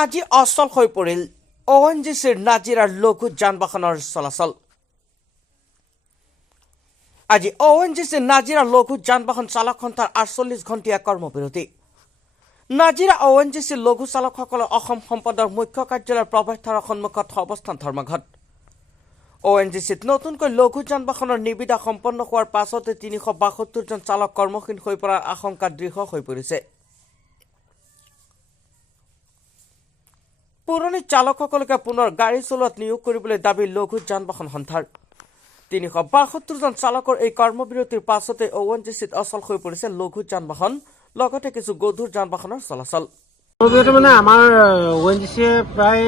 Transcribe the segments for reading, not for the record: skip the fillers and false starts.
আজি অচল হৈ পৰিল ONGCৰ নাজিৰাৰ লঘু যান বাহনৰ চলাচল। আজি ONGCৰ নাজিৰা লঘু যান বাহন চালক সন্থাৰ 48 ঘণ্টীয়া কৰ্মবিৰতি। নাজিৰা ONGC লঘু চালকসকলৰ অসম সম্পাদৰ মুখ্য কাৰ্যালয়ৰ প্ৰৱেশদ্বাৰৰ সন্মুখত অৱস্থান ধৰ্মঘট। ONGCত নতুনকৈ লঘু যান বাহনৰ নিবিদা সম্পন্ন হোৱাৰ পাছতে 372 জন চালক কৰ্মহীন হৈ পৰাৰ আশংকা দৃঢ় হৈ পৰিছে। পুৰণি চালকসকলকে পুনৰ গাড়ী চলোৱাত নিয়োগ কৰিবলৈ দাবী লঘু যান বাহন সন্থাৰ। 372 জন চালকৰ এই কৰ্মবিৰতিৰ পাছতে ONGCত অচল হৈ পৰিছে লঘু যান বাহন, লগতে কিছু গধুৰ যান বাহনৰ চলাচল। মানে আমাৰ ONGCয়ে প্ৰায়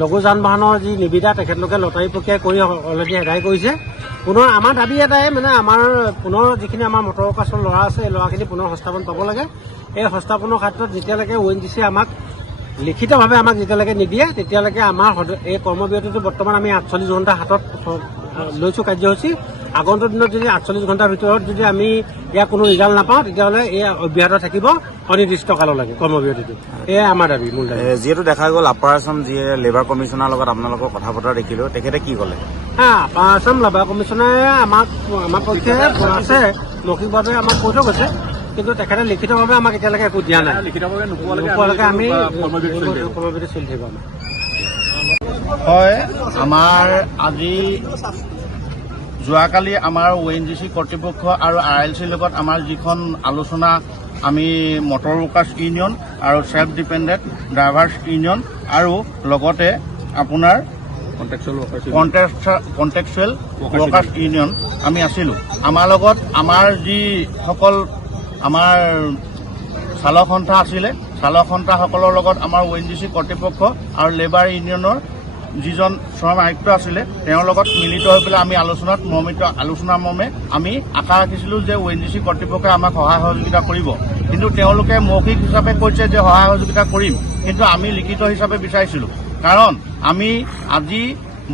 লঘু যান বাহনৰ যি নিবিদা তেখেতলোকে লটাৰী প্ৰক্ৰিয়া কৰি অলৰেডি আদায় কৰিছে। পুনৰ আমাৰ দাবী এটাই মানে আমাৰ পুনৰ যিখিনি আমাৰ মটৰ কাছৰ ল'ৰা আছে এই ল'ৰাখিনি পুনৰ সংস্থাপন পাব লাগে। এই সংস্থাপনৰ ক্ষেত্ৰত যেতিয়ালৈকে ONGCয়ে আমাক লিখিতভাৱে আমাক যেতিয়ালৈকে নিদিয়ে তেতিয়ালৈকে আমাৰ এই কৰ্মবিৰতিটো বৰ্তমান আমি 48 ঘণ্টা হাতত লৈছোঁ কাৰ্যসূচী। আগন্তুক দিনত যদি 48 ঘণ্টাৰ ভিতৰত যদি আমি ইয়াৰ কোনো ৰিজাল্ট নাপাওঁ তেতিয়াহ'লে এই অব্যাহত থাকিব অনিৰ্দিষ্ট কাললৈকে কৰ্মবিৰতিটো। এয়াই আমাৰ দাবী, মূল দাবী। যিহেতু দেখা গ'ল আপাৰ আছাম যিয়ে লেবাৰ কমিশ্যনাৰ লগত আপোনালোকৰ কথা বতৰা দেখিলোঁ, তেখেতে কি ক'লে? আপাৰ আছাম লেবাৰ কমিশ্যনাৰে আমাৰ পক্ষে আছে, মৌখিকভাৱে আমাক কৈ থৈ গৈছে, কিন্তু তেখেতে লিখিতভাৱে আমাক এতিয়ালৈকে একো দিয়া নাই। নোপোৱালৈকে আমি কৰ্মবিৰতি চলি থাকিব। হয়, আমাৰ আজি যোৱাকালি আমাৰ ONGC কৰ্তৃপক্ষ আৰু RLCৰ লগত আমাৰ যিখন আলোচনা আমি মটৰ ৱৰ্কাৰ্ছ ইউনিয়ন আৰু ছেল্ফ ডিপেণ্ডেণ্ট ড্ৰাইভাৰ্ছ ইউনিয়ন আৰু লগতে আপোনাৰ কণ্টেক্সুৱেল ৱৰ্কাৰ্ছ ইউনিয়ন আমি আছিলোঁ। আমাৰ লগত আমাৰ যিসকল আমাৰ চালক সন্থা আছিলে, চালক সন্থাসকলৰ লগত আমাৰ ONGC কৰ্তৃপক্ষ আৰু লেবাৰ ইউনিয়নৰ যিজন শ্ৰম আয়ুক্ত আছিলে তেওঁৰ লগত মিলিত হৈ পেলাই আমি আলোচনাৰ মৰ্মে আমি আশা ৰাখিছিলোঁ যে ONGC কৰ্তৃপক্ষই আমাক সহায় সহযোগিতা কৰিব। কিন্তু তেওঁলোকে মৌখিক হিচাপে কৈছে যে সহায় সহযোগিতা কৰিম, কিন্তু আমি লিখিত হিচাপে বিচাৰিছিলোঁ। কাৰণ আমি আজি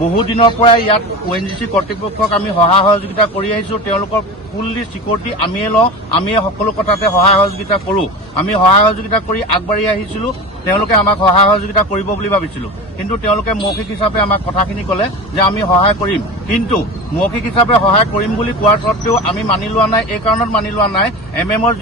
বহুদিনৰ পৰাই ইয়াত ONGC কৰ্তৃপক্ষক আমি সহায় সহযোগিতা কৰি আহিছোঁ। তেওঁলোকৰ ফুল্লি চিকিউৰিটি আমিয়ে লওঁ, আমিয়ে সকলো কথাতে সহায় সহযোগিতা কৰোঁ। আমি সহায় সহযোগিতা কৰি আগবাঢ়ি আহিছিলোঁ। তেওঁলোকে আমাক সহায় সহযোগিতা কৰিব বুলি ভাবিছিলোঁ, কিন্তু তেওঁলোকে মৌখিক হিচাপে আমাক কথাখিনি ক'লে যে আমি সহায় কৰিম। কিন্তু মৌখিক হিচাপে সহায় কৰিম বুলি কোৱাৰ স্বত্বেও আমি মানি লোৱা নাই। এই কাৰণত মানি লোৱা নাই, MMৰ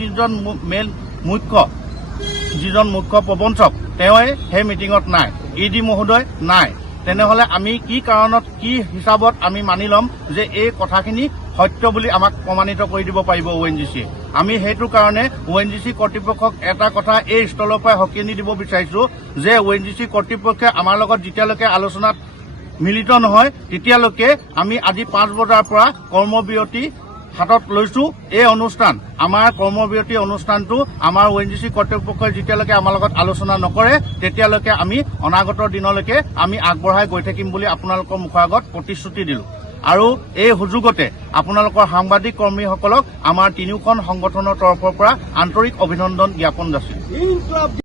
যিজন মুখ্য প্ৰবঞ্চক তেওঁৱে সেই মিটিঙত নাই, ED মহোদয় নাই। তেনেহ'লে আমি কি কাৰণত কি হিচাপত আমি মানি ল'ম যে এই কথাখিনি সত্য বুলি আমাক প্ৰমাণিত কৰি দিব পাৰিব ONGCয়ে? আমি সেইটো কাৰণে ONGC কৰ্তৃপক্ষক এটা কথা এই স্থলৰ পৰাই সকীয়ানি দিব বিচাৰিছোঁ যে ONGC কৰ্তৃপক্ষই আমাৰ লগত যেতিয়ালৈকে আলোচনাত মিলিত নহয় তেতিয়ালৈকে আমি আজি 5 বজাৰ পৰা কৰ্মবিৰতি হাতত লৈছোঁ। এই অনুষ্ঠান আমাৰ কৰ্মবিৰতি অনুষ্ঠানটো আমাৰ ONGC কৰ্তৃপক্ষই যেতিয়ালৈকে আমাৰ লগত আলোচনা নকৰে তেতিয়ালৈকে আমি অনাগত দিনলৈকে আমি আগবঢ়াই গৈ থাকিম বুলি আপোনালোকৰ মুখৰ আগত প্ৰতিশ্ৰুতি দিলোঁ। আৰু এই সুযোগতে আপোনালোকৰ সাংবাদিক কৰ্মীসকলক আমাৰ তিনিওখন সংগঠনৰ তৰফৰ পৰা আন্তৰিক অভিনন্দন জ্ঞাপন যাচিলোঁ।